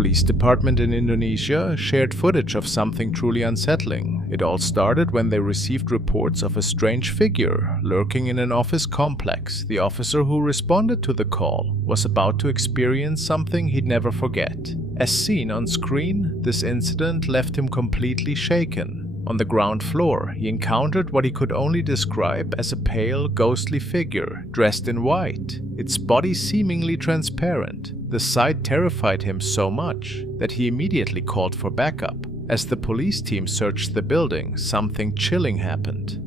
police department in Indonesia shared footage of something truly unsettling. It all started when they received reports of a strange figure lurking in an office complex. The officer who responded to the call was about to experience something he'd never forget. As seen on screen, this incident left him completely shaken. On the ground floor, he encountered what he could only describe as a pale, ghostly figure dressed in white, its body seemingly transparent. The sight terrified him so much that he immediately called for backup. As the police team searched the building, something chilling happened.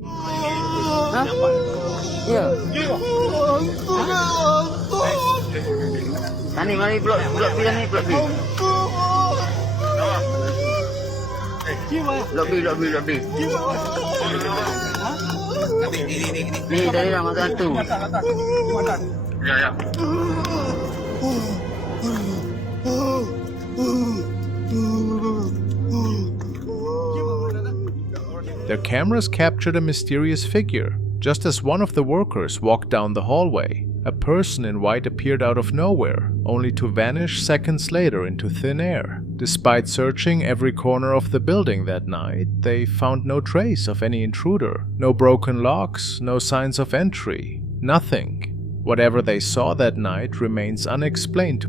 Their cameras captured a mysterious figure. Just as one of the workers walked down the hallway, a person in white appeared out of nowhere, only to vanish seconds later into thin air. Despite searching every corner of the building that night, they found no trace of any intruder, no broken locks, no signs of entry, nothing. Whatever they saw that night remains unexplained.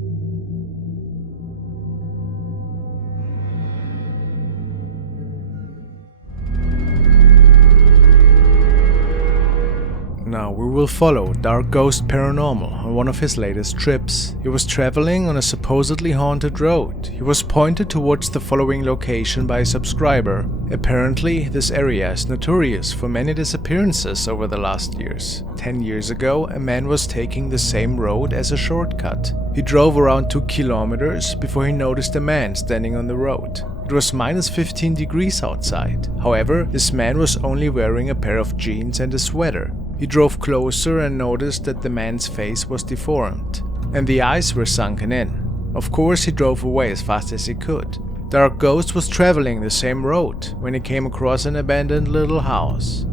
Now we will follow Dark Ghost Paranormal on one of his latest trips. He was traveling on a supposedly haunted road. He was pointed towards the following location by a subscriber. Apparently, this area is notorious for many disappearances over the last years. 10 years ago, a man was taking the same road as a shortcut. He drove around 2 kilometers before he noticed a man standing on the road. It was minus 15 degrees outside. However, this man was only wearing a pair of jeans and a sweater. He drove closer and noticed that the man's face was deformed, and the eyes were sunken in. Of course, he drove away as fast as he could. Dark Ghost was traveling the same road when he came across an abandoned little house.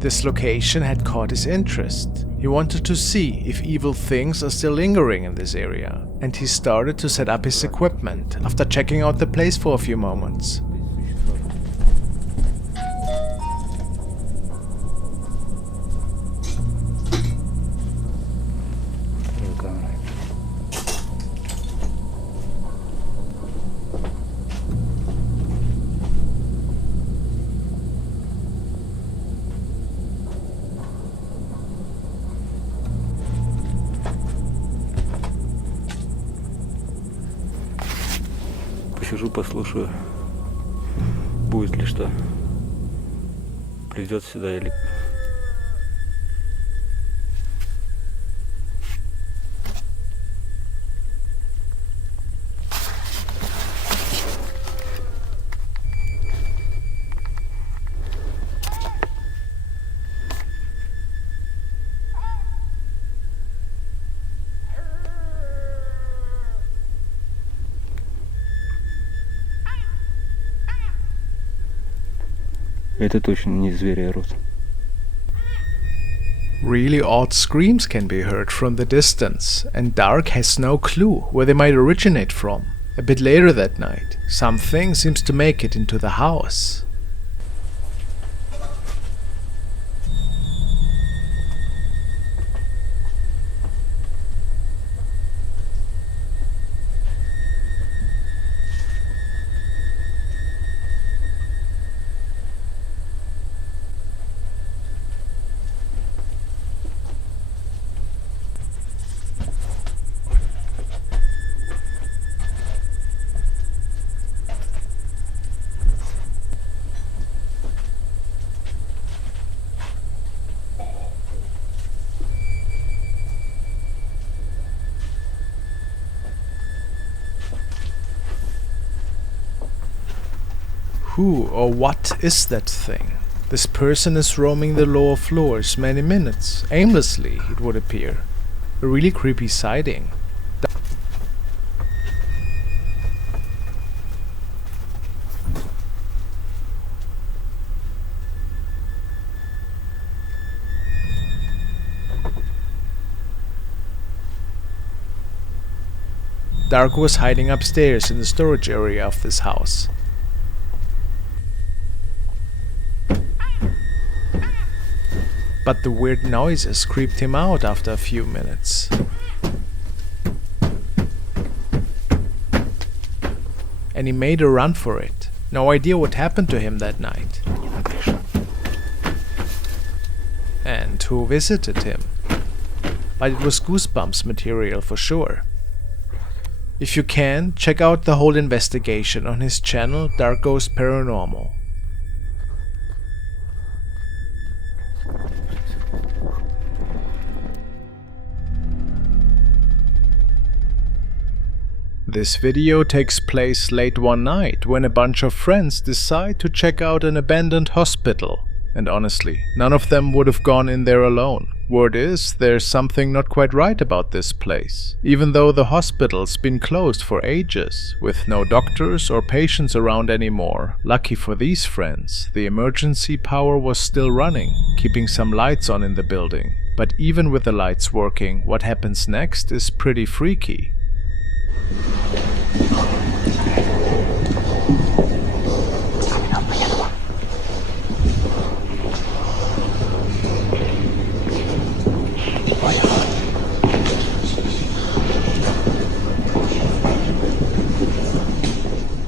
This location had caught his interest. He wanted to see if evil things are still lingering in this area, and he started to set up his equipment after checking out the place for a few moments. Посижу, послушаю, будет ли что, придет сюда или... Это точно не звери орут. Really odd screams can be heard from the distance, and Dark has no clue where they might originate from. A bit later that night, something seems to make it into the house. Who or what is that thing? This person is roaming the lower floors many minutes, aimlessly, it would appear. A really creepy sighting. Darko was hiding upstairs in the storage area of this house. But the weird noises creeped him out after a few minutes. And he made a run for it. No idea what happened to him that night. And who visited him. But it was Goosebumps material for sure. If you can, check out the whole investigation on his channel Dark Ghost Paranormal. This video takes place late one night when a bunch of friends decide to check out an abandoned hospital. And honestly, none of them would have gone in there alone. Word is, there's something not quite right about this place, even though the hospital's been closed for ages, with no doctors or patients around anymore. Lucky for these friends, the emergency power was still running, keeping some lights on in the building. But even with the lights working, what happens next is pretty freaky.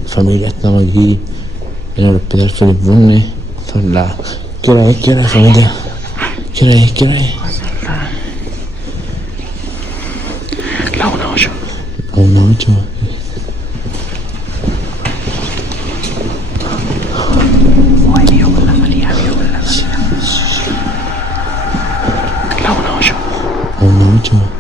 Familia, estamos aquí en el hospital Felipe Burne. Son las... ¿Qué hora es? ¿Qué hora es, familia? ¿Qué hora es? ¿Qué hora es? La 1:08. La 1:08. Ay, Dios, con la salida, Dios, con la salida. La 1:08. La 1:08.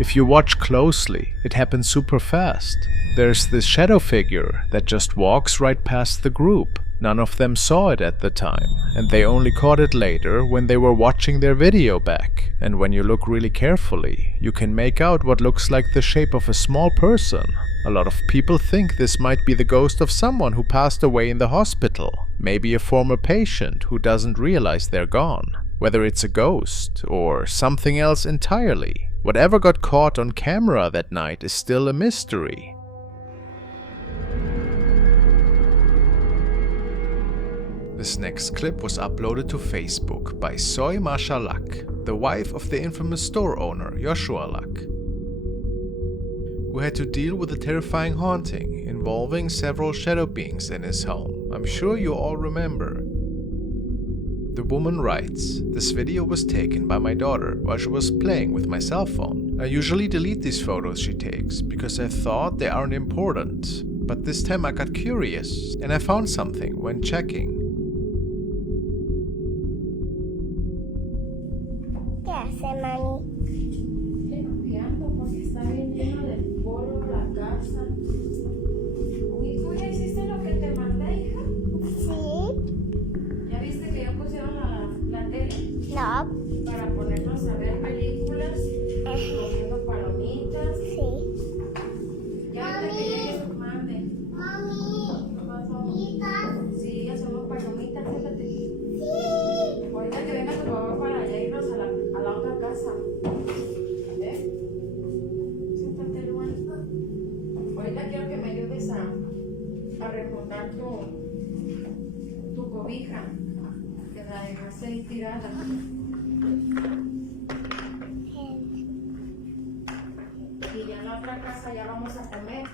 If you watch closely, it happens super fast. There's this shadow figure that just walks right past the group. None of them saw it at the time, and they only caught it later when they were watching their video back. And when you look really carefully, you can make out what looks like the shape of a small person. A lot of people think this might be the ghost of someone who passed away in the hospital. Maybe a former patient who doesn't realize they're gone. Whether it's a ghost or something else entirely. Whatever got caught on camera that night is still a mystery. This next clip was uploaded to Facebook by Soy Masha Luck, the wife of the infamous store owner Joshua Luck, who had to deal with a terrifying haunting involving several shadow beings in his home. I'm sure you all remember. The woman writes, "This video was taken by my daughter while she was playing with my cell phone. I usually delete these photos she takes because I thought they aren't important. But this time I got curious and I found something when checking." ¿Qué hace, mami? Limpiando porque está bien lleno de polvo la casa. ¿Y tú ya hiciste lo que te mandé, hija? Sí. ¿Ya viste que ya pusieron la tele? No. Para ponernos a ver películas, comiendo palomitas. Sí. Ya ahorita que llegue tu mande. Mami. ¿Qué pasó? Sí, hacemos palomitas, fíjate. Sí. Ahorita que venga tu papá para allá irnos a la otra casa. ¿Eh? Siéntate, Luan. Ahorita quiero que me ayudes a recortar tu cobija, que la dejaste ahí tirada. Y ya en la otra casa ya vamos a comer.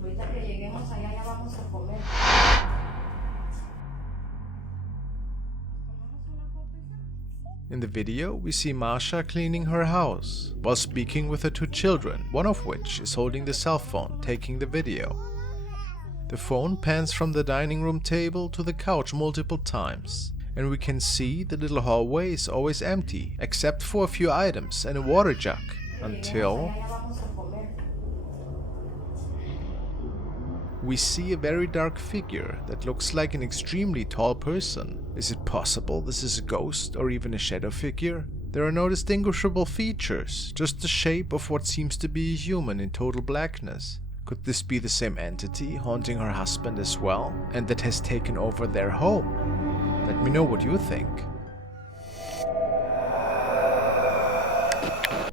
Ahorita que lleguemos allá ya vamos a comer. In the video, we see Masha cleaning her house while speaking with her two children, one of which is holding the cell phone, taking the video. The phone pans from the dining room table to the couch multiple times, and we can see the little hallway is always empty, except for a few items and a water jug, until... We see a very dark figure that looks like an extremely tall person. Is it possible this is a ghost or even a shadow figure? There are no distinguishable features, just the shape of what seems to be a human in total blackness. Could this be the same entity haunting her husband as well, and that has taken over their home? Let me know what you think.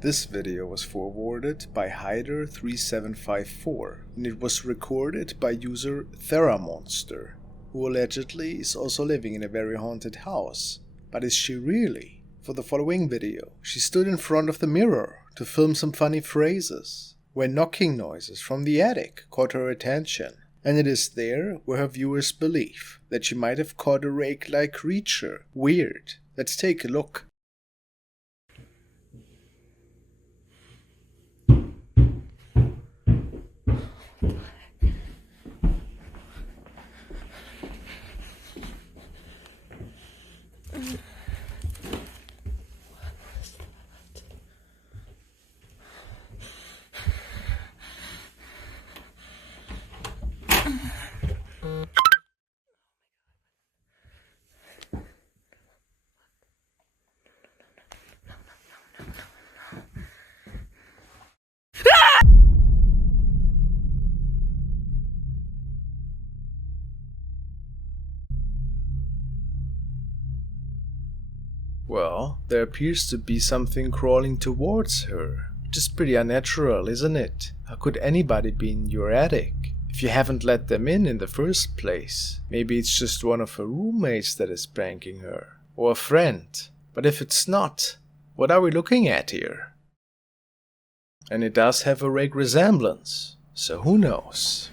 This video was forwarded by Hyder3754 and it was recorded by user TheraMonster, who allegedly is also living in a very haunted house. But is she really? For the following video, she stood in front of the mirror to film some funny phrases, when knocking noises from the attic caught her attention, and it is there where her viewers believe that she might have caught a rake-like creature. Weird. Let's take a look. Well, there appears to be something crawling towards her, which is pretty unnatural, isn't it? How could anybody be in your attic if you haven't let them in the first place? Maybe it's just one of her roommates that is pranking her, or a friend. But if it's not, what are we looking at here? And it does have a rake resemblance, so who knows?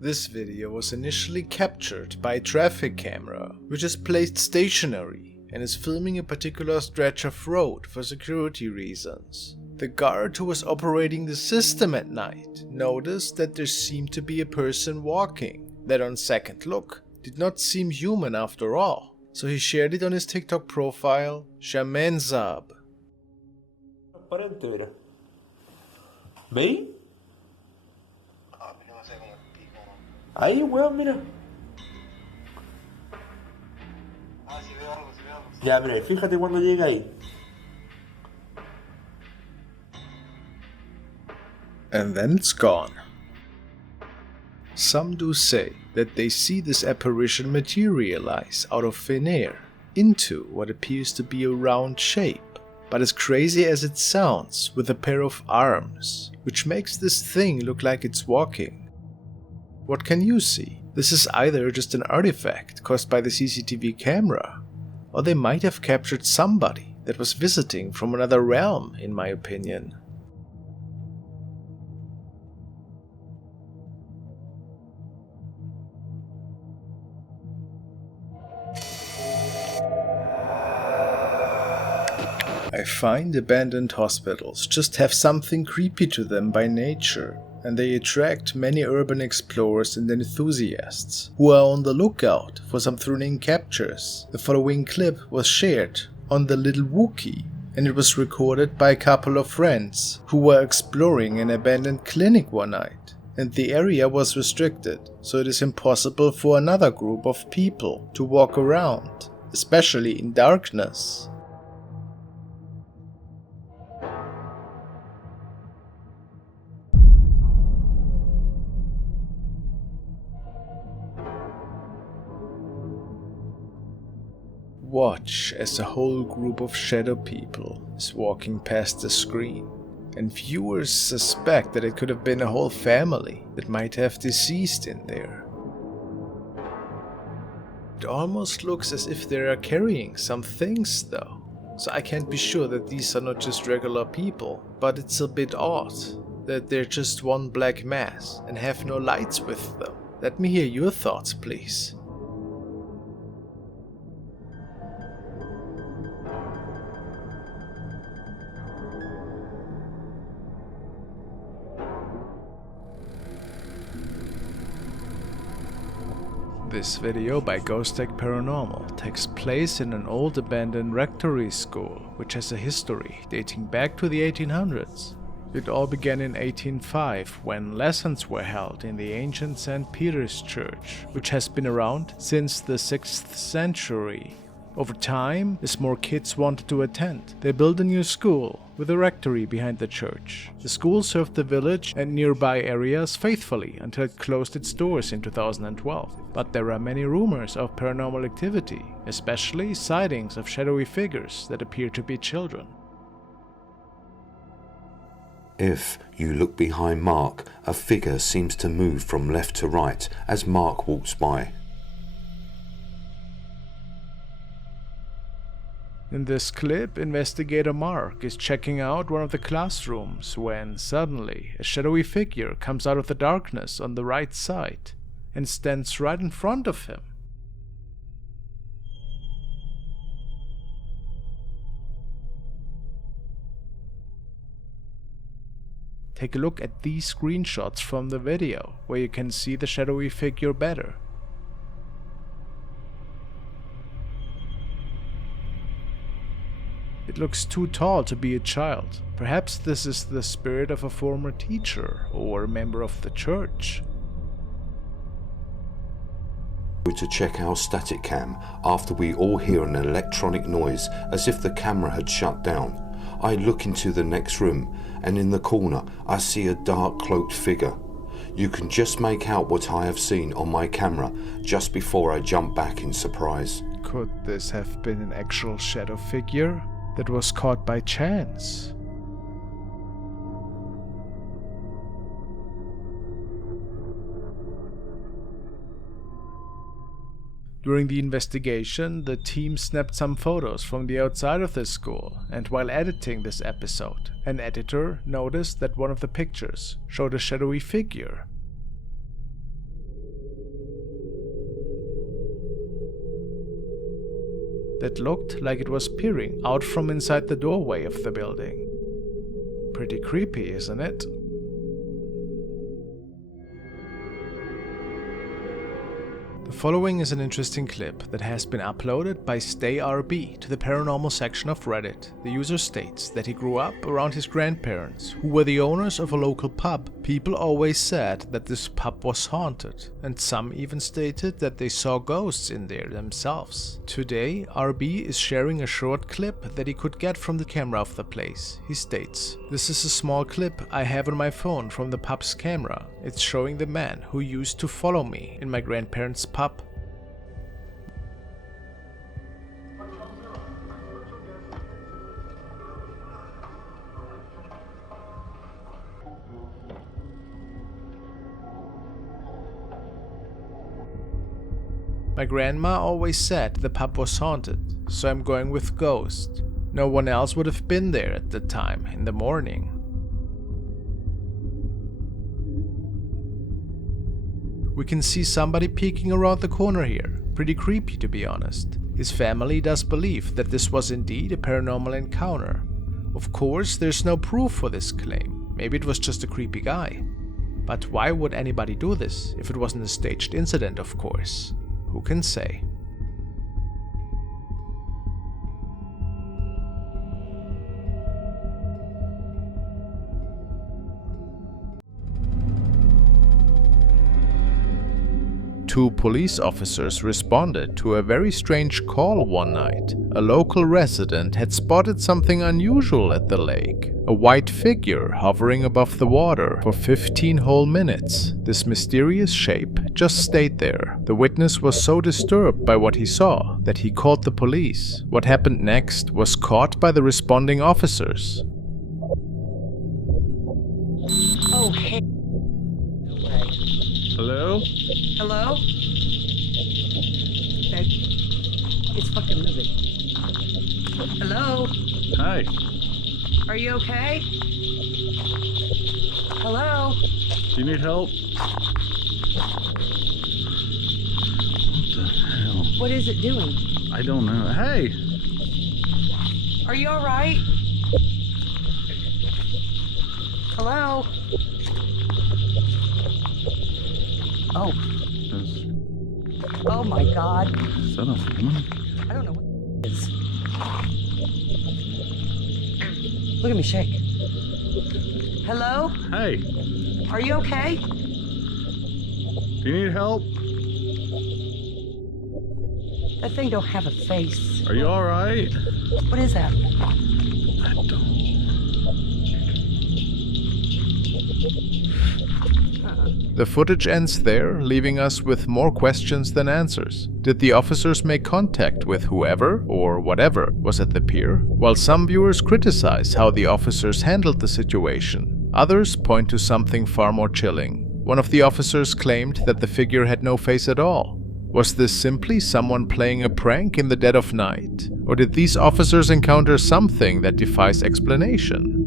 This video was initially captured by a traffic camera, which is placed stationary and is filming a particular stretch of road for security reasons. The guard who was operating the system at night noticed that there seemed to be a person walking, that on second look did not seem human after all, so he shared it on his TikTok profile, Shamenzab. Transparente, mira. ¿Veis? Ahí, weón, mira. Ya, mira, fíjate cuando llega ahí. And then it's gone. Some do say that they see this apparition materialize out of thin air into what appears to be a round shape, but as crazy as it sounds, with a pair of arms, which makes this thing look like it's walking. What can you see? This is either just an artifact caused by the CCTV camera, or they might have captured somebody that was visiting from another realm, in my opinion. I find abandoned hospitals just have something creepy to them by nature, and they attract many urban explorers and enthusiasts who are on the lookout for some thrilling captures. The following clip was shared on the Little Wookie, and it was recorded by a couple of friends who were exploring an abandoned clinic one night, and the area was restricted, so it is impossible for another group of people to walk around, especially in darkness. Watch as a whole group of shadow people is walking past the screen, and viewers suspect that it could have been a whole family that might have deceased in there. It almost looks as if they are carrying some things though, so I can't be sure that these are not just regular people, but it's a bit odd that they're just one black mass and have no lights with them. Let me hear your thoughts, please. This video by Ghost Tech Paranormal takes place in an old abandoned rectory school, which has a history dating back to the 1800s. It all began in 1805 when lessons were held in the ancient St. Peter's Church, which has been around since the 6th century. Over time, as more kids wanted to attend, they built a new school with a rectory behind the church. The school served the village and nearby areas faithfully until it closed its doors in 2012. But there are many rumors of paranormal activity, especially sightings of shadowy figures that appear to be children. If you look behind Mark, a figure seems to move from left to right as Mark walks by. In this clip, investigator Mark is checking out one of the classrooms when suddenly a shadowy figure comes out of the darkness on the right side and stands right in front of him. Take a look at these screenshots from the video where you can see the shadowy figure better. It looks too tall to be a child. Perhaps this is the spirit of a former teacher or a member of the church. To check our static cam after we all hear an electronic noise as if the camera had shut down. I look into the next room and in the corner I see a dark cloaked figure. You can just make out what I have seen on my camera just before I jump back in surprise. Could this have been an actual shadow figure that was caught by chance? During the investigation, the team snapped some photos from the outside of the school, and while editing this episode, an editor noticed that one of the pictures showed a shadowy figure. That looked like it was peering out from inside the doorway of the building. Pretty creepy, isn't it? The following is an interesting clip that has been uploaded by StayRB to the paranormal section of Reddit. The user states that he grew up around his grandparents, who were the owners of a local pub. People always said that this pub was haunted, and some even stated that they saw ghosts in there themselves. Today, RB is sharing a short clip that he could get from the camera of the place. He states, "This is a small clip I have on my phone from the pub's camera. It's showing the man who used to follow me in my grandparents' pub. My grandma always said the pub was haunted, so I'm going with ghost. No one else would have been there at the time in the morning." We can see somebody peeking around the corner here. Pretty creepy, to be honest. His family does believe that this was indeed a paranormal encounter. Of course, there's no proof for this claim. Maybe it was just a creepy guy. But why would anybody do this if it wasn't a staged incident, of course? Who can say? Two police officers responded to a very strange call one night. A local resident had spotted something unusual at the lake. A white figure hovering above the water for 15 whole minutes. This mysterious shape just stayed there. The witness was so disturbed by what he saw that he called the police. What happened next was caught by the responding officers. Oh, hey. Hello? Hello? Hey, it's fucking moving. Hello? Hi. Are you okay? Hello? Do you need help? What the hell? What is it doing? I don't know. Hey! Are you alright? Hello? Oh. Oh my God. Son of a woman. I don't know what it is. Look at me shake. Hello? Hey, Are you okay? do you need help? That thing don't have a face. Are you alright? What is that? I don't. The footage ends there, leaving us with more questions than answers. Did the officers make contact with whoever or whatever was at the pier? While some viewers criticize how the officers handled the situation, others point to something far more chilling. One of the officers claimed that the figure had no face at all. Was this simply someone playing a prank in the dead of night? Or did these officers encounter something that defies explanation?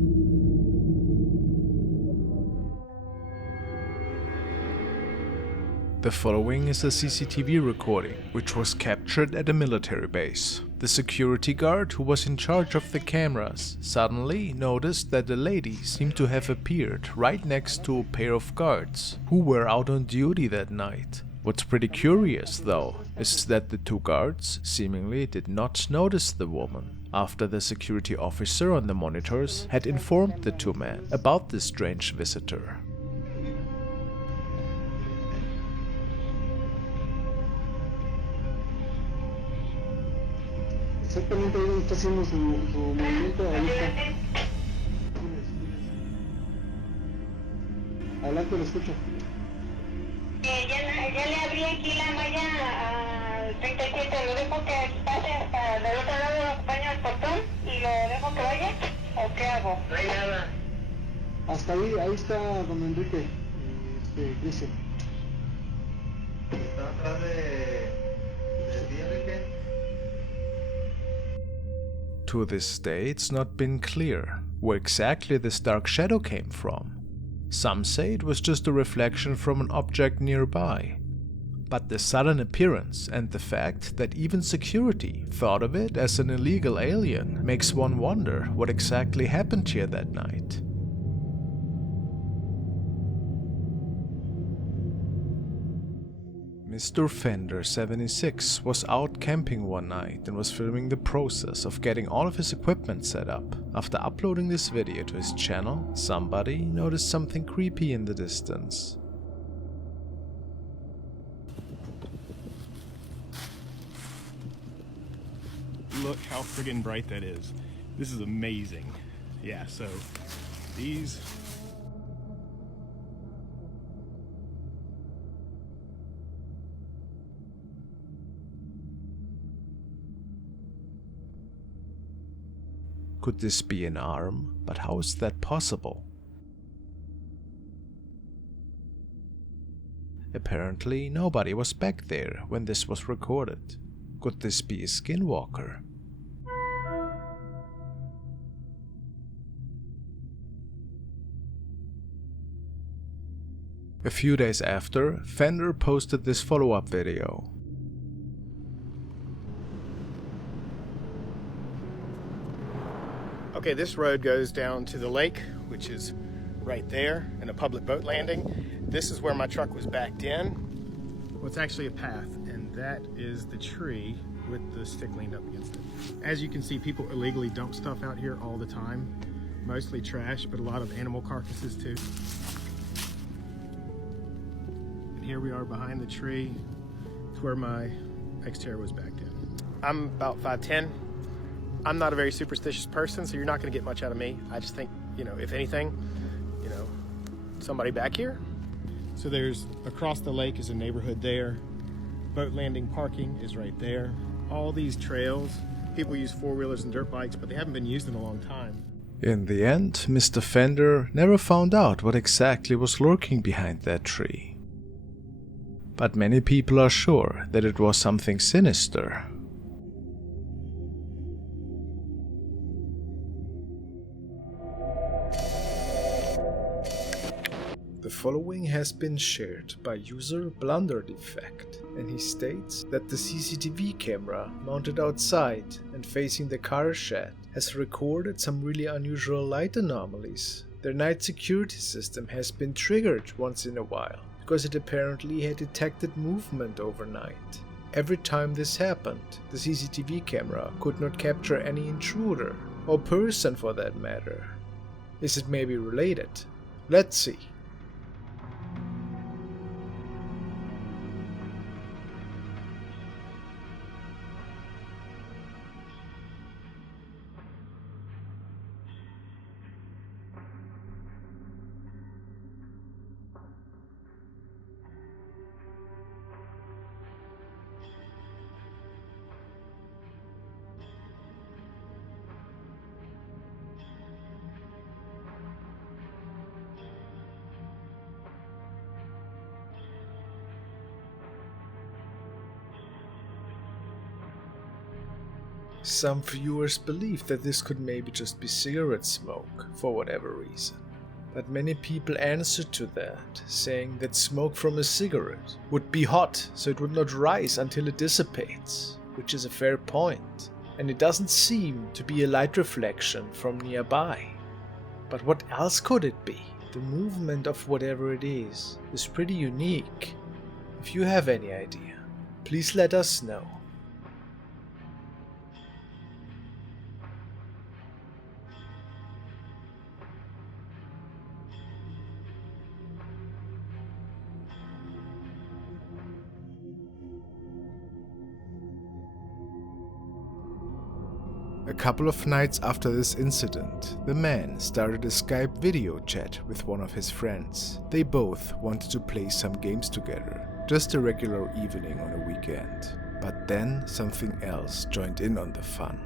The following is a CCTV recording, which was captured at a military base. The security guard who was in charge of the cameras suddenly noticed that a lady seemed to have appeared right next to a pair of guards who were out on duty that night. What's pretty curious though is that the two guards seemingly did not notice the woman after the security officer on the monitors had informed the two men about this strange visitor. Exactamente ahí donde está haciendo su movimiento ahorita. Adelante, lo escucho. Ya le abrí aquí la malla al 37, lo dejo que pase hasta del otro lado, lo acompaño al portón y lo dejo que vaya, ¿o qué hago? No hay nada. Hasta ahí está don Enrique, Cristian. ¿Está atrás de ti, Enrique? To this day, it's not been clear where exactly this dark shadow came from. Some say it was just a reflection from an object nearby. But the sudden appearance and the fact that even security thought of it as an illegal alien makes one wonder what exactly happened here that night. Mr. Fender 76 was out camping one night and was filming the process of getting all of his equipment set up. After uploading this video to his channel, somebody noticed something creepy in the distance. Look how friggin' bright that is. This is amazing. Yeah, so these Could this be an arm? But how is that possible? Apparently, nobody was back there when this was recorded. Could this be a skinwalker? A few days after, Fender posted this follow-up video. Okay, this road goes down to the lake, which is right there, and a public boat landing. This is where my truck was backed in. Well, it's actually a path, and that is the tree with the stick leaned up against it. As you can see, people illegally dump stuff out here all the time. Mostly trash, but a lot of animal carcasses too. And here we are behind the tree. It's where my Xterra was backed in. I'm about 5'10". I'm not a very superstitious person, so you're not going to get much out of me. I just think, if anything, somebody back here. So there's, across the lake is a neighborhood there. Boat landing parking is right there. All these trails, people use four-wheelers and dirt bikes, but they haven't been used in a long time. In the end, Mr. Fender never found out what exactly was lurking behind that tree. But many people are sure that it was something sinister. The following has been shared by user BlunderDefect, and he states that the CCTV camera mounted outside and facing the car shed has recorded some really unusual light anomalies Their night security system has been triggered once in a while, because it apparently had detected movement overnight. Every time this happened, the CCTV camera could not capture any intruder, or person for that matter. Is it maybe related? Let's see. Some viewers believe that this could maybe just be cigarette smoke, for whatever reason. But many people answered to that, saying that smoke from a cigarette would be hot, so it would not rise until it dissipates, which is a fair point. And it doesn't seem to be a light reflection from nearby. But what else could it be? The movement of whatever it is pretty unique. If you have any idea, please let us know. A couple of nights after this incident, the man started a Skype video chat with one of his friends. They both wanted to play some games together, just a regular evening on a weekend. But then something else joined in on the fun.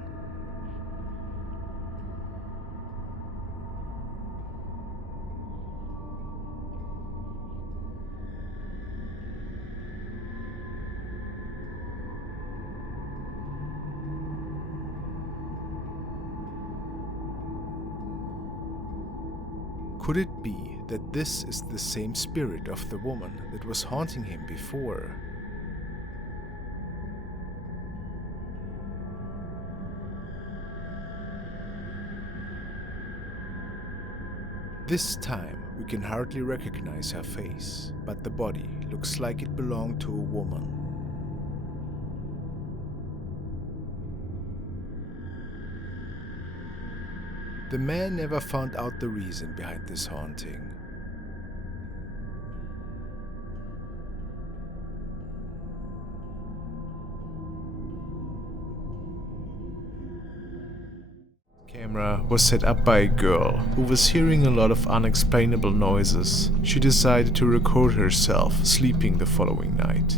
Could it be that this is the same spirit of the woman that was haunting him before? This time we can hardly recognize her face, but the body looks like it belonged to a woman. The man never found out the reason behind this haunting. Camera was set up by a girl who was hearing a lot of unexplainable noises. She decided to record herself sleeping the following night.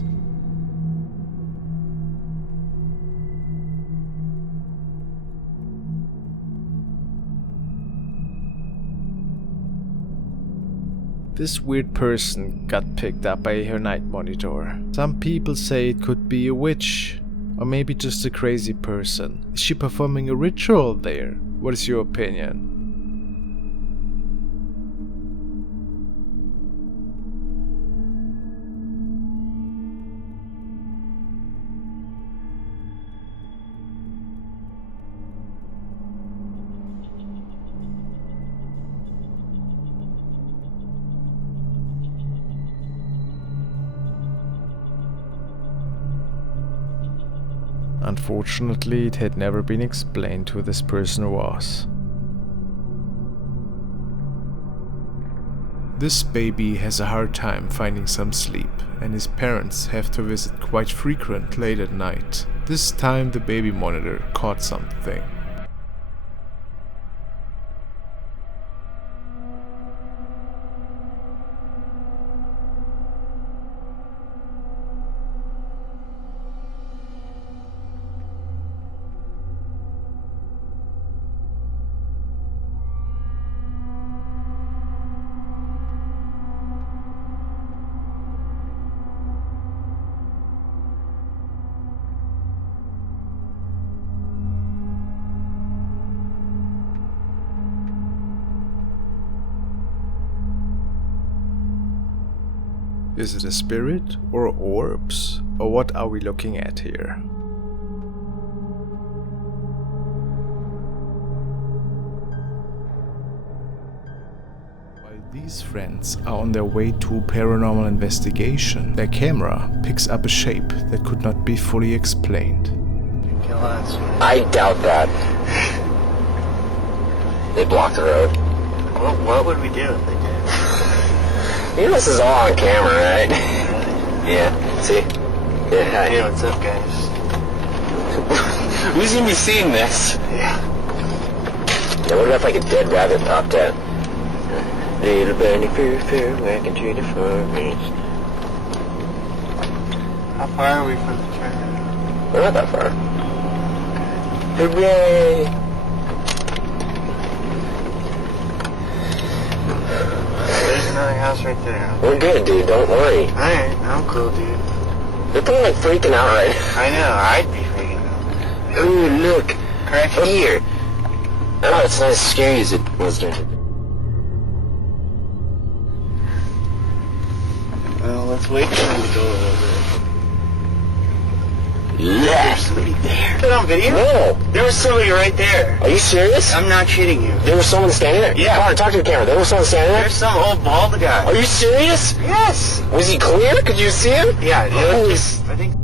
This weird person got picked up by her night monitor. Some people say it could be a witch, or maybe just a crazy person. Is she performing a ritual there? What is your opinion? Unfortunately, it had never been explained who this person was. This baby has a hard time finding some sleep, and his parents have to visit quite frequent late at night. This time the baby monitor caught something. Is it a spirit or orbs? Or what are we looking at here? Betty's friends are on their way to a paranormal investigation, their camera picks up a shape that could not be fully explained. Kill us. I doubt that. They blocked the road. What would we do if they did? You know this is all on camera, right? Yeah, see? Yeah, Hey, what's up, guys? Who's gonna be seeing this? Yeah. Yeah, what if like a dead rabbit popped out? Little bunny fur, whacking to the forest. How far are we from the train? We're not that far. Hooray! There's another house right there. We're good, dude. Don't worry. Alright, I'm cool, dude. They're probably like freaking out right I know, I'd be freaking out. now. Ooh, look. Correct. Here. Oh, it's not as scary as it was during. Well, let's wait for them to go a little bit. There's somebody there. Is that on video? No. There was somebody right there. Are you serious? I'm not kidding you. There was someone standing there? Yeah. Come on, talk to the camera. There was someone standing there? There's some old bald guy. Are you serious? Yes. Was he clear? Could you see him? Yeah, it Holy was just, I think.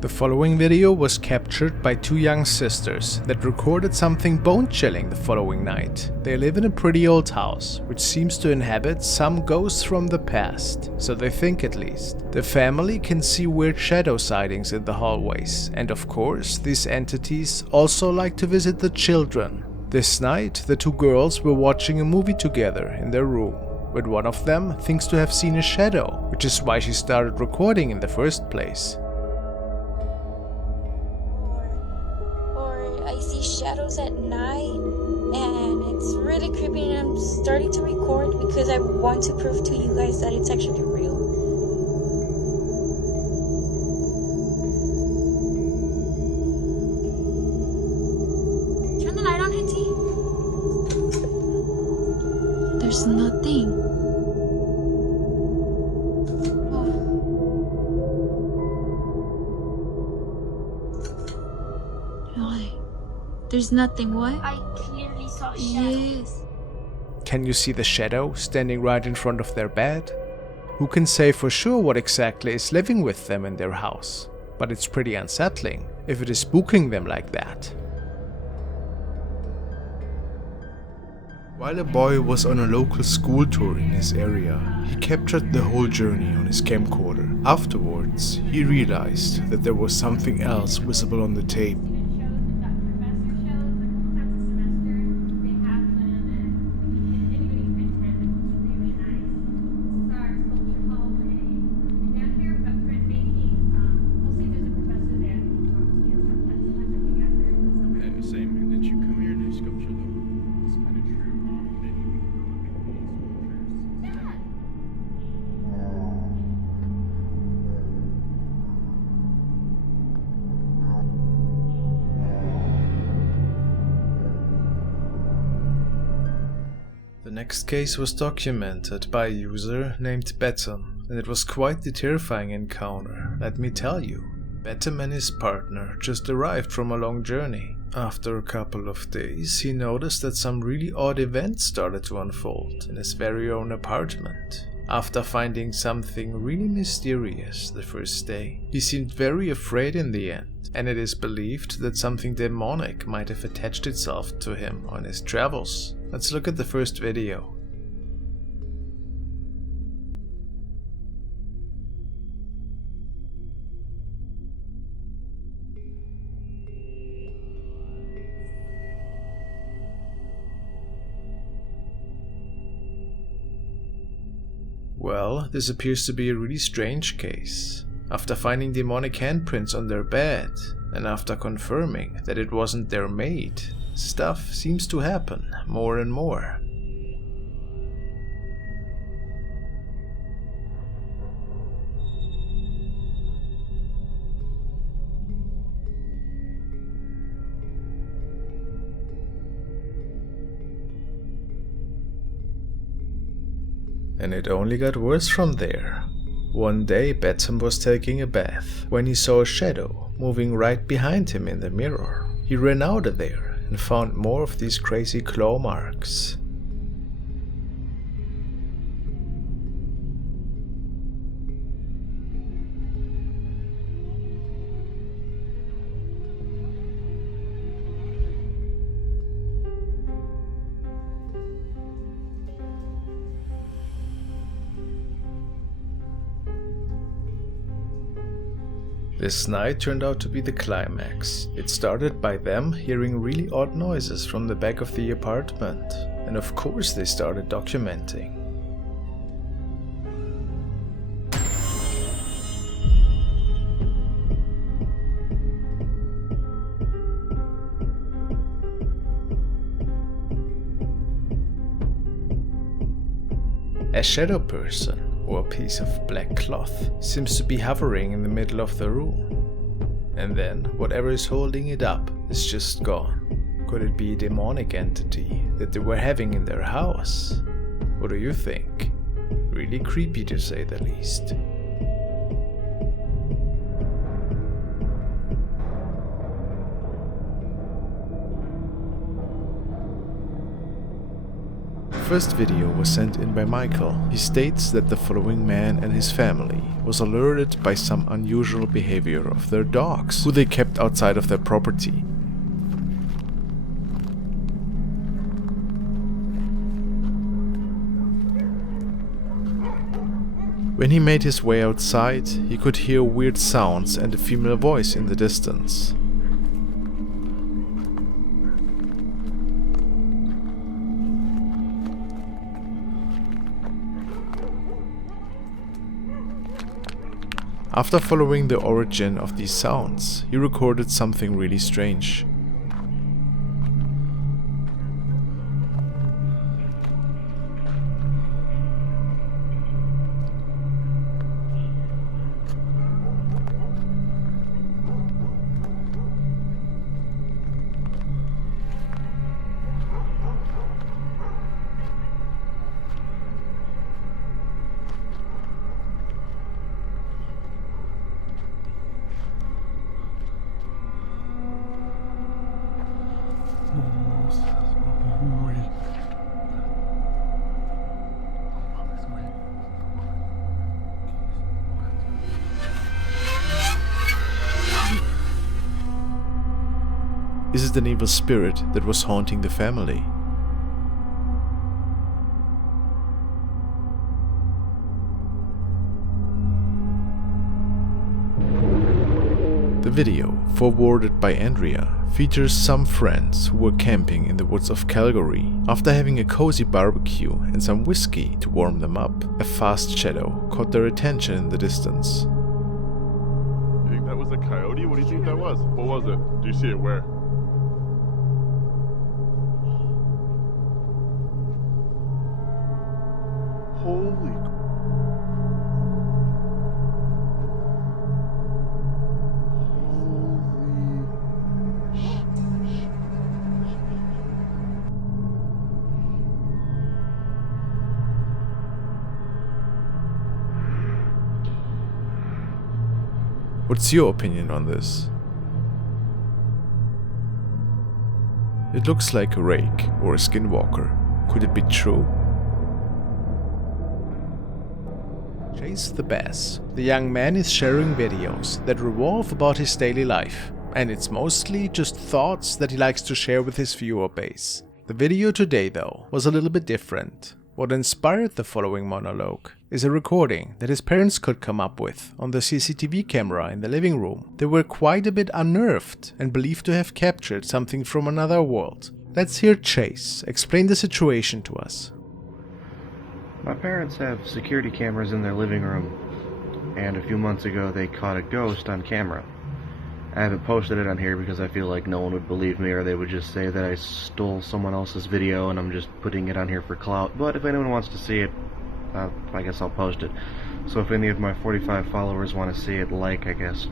The following video was captured by two young sisters that recorded something bone-chilling the following night. They live in a pretty old house, which seems to inhabit some ghosts from the past, so they think at least. The family can see weird shadow sightings in the hallways, and of course, these entities also like to visit the children. This night, the two girls were watching a movie together in their room, but one of them thinks to have seen a shadow, which is why she started recording in the first place. I see shadows at night and it's really creepy, and I'm starting to record because I want to prove to you guys that it's actually real. Turn the light on, Henty. There's nothing. There's nothing. What? I clearly saw shadows. Yes. Can you see the shadow standing right in front of their bed? Who can say for sure what exactly is living with them in their house? But it's pretty unsettling if it is spooking them like that. While a boy was on a local school tour in his area, he captured the whole journey on his camcorder. Afterwards, he realized that there was something else visible on the tape. The next case was documented by a user named Betten, and it was quite the terrifying encounter, let me tell you. Betten and his partner just arrived from a long journey. After a couple of days, he noticed that some really odd events started to unfold in his very own apartment. After finding something really mysterious the first day, he seemed very afraid in the end, and it is believed that something demonic might have attached itself to him on his travels. Let's look at the first video. Well, this appears to be a really strange case. After finding demonic handprints on their bed, and after confirming that it wasn't their maid, stuff seems to happen more and more. And it only got worse from there. One day Betsam was taking a bath when he saw a shadow moving right behind him in the mirror. He ran out of there and found more of these crazy claw marks. This night turned out to be the climax. It started by them hearing really odd noises from the back of the apartment, and of course they started documenting. A shadow person, or a piece of black cloth, seems to be hovering in the middle of the room. And then whatever is holding it up is just gone. Could it be a demonic entity that they were having in their house? What do you think? Really creepy to say the least. The first video was sent in by Michael. He states that the following man and his family was alerted by some unusual behavior of their dogs, who they kept outside of their property. When he made his way outside, he could hear weird sounds and a female voice in the distance. After following the origin of these sounds, he recorded something really strange. Is it an evil spirit that was haunting the family? The video, forwarded by Andrea, features some friends who were camping in the woods of Calgary. After having a cozy barbecue and some whiskey to warm them up, a fast shadow caught their attention in the distance. You think that was a coyote? What do you think that was? What was it? Do you see it where? Holy What's your opinion on this? It looks like a rake or a skinwalker. Could it be true? Chase the Bass. The young man is sharing videos that revolve about his daily life, and it's mostly just thoughts that he likes to share with his viewer base. The video today, though, was a little bit different. What inspired the following monologue is a recording that his parents could come up with on the CCTV camera in the living room. They were quite a bit unnerved and believed to have captured something from another world. Let's hear Chase explain the situation to us. My parents have security cameras in their living room, and a few months ago they caught a ghost on camera. I haven't posted it on here because I feel like no one would believe me, or they would just say that I stole someone else's video and I'm just putting it on here for clout. But if anyone wants to see it, I guess I'll post it. So if any of my 45 followers want to see it, I guess.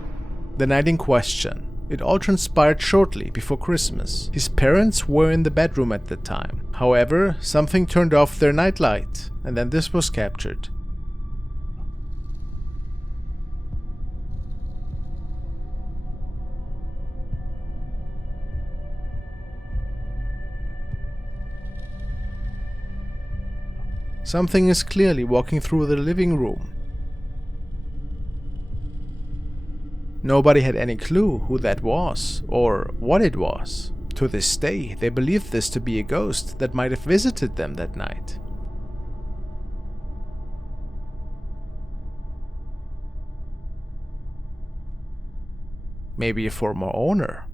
The night in question. It all transpired shortly before Christmas. His parents were in the bedroom at the time. However, something turned off their nightlight, and then this was captured. Something is clearly walking through the living room. Nobody had any clue who that was, or what it was. To this day, they believe this to be a ghost that might have visited them that night. Maybe a former owner.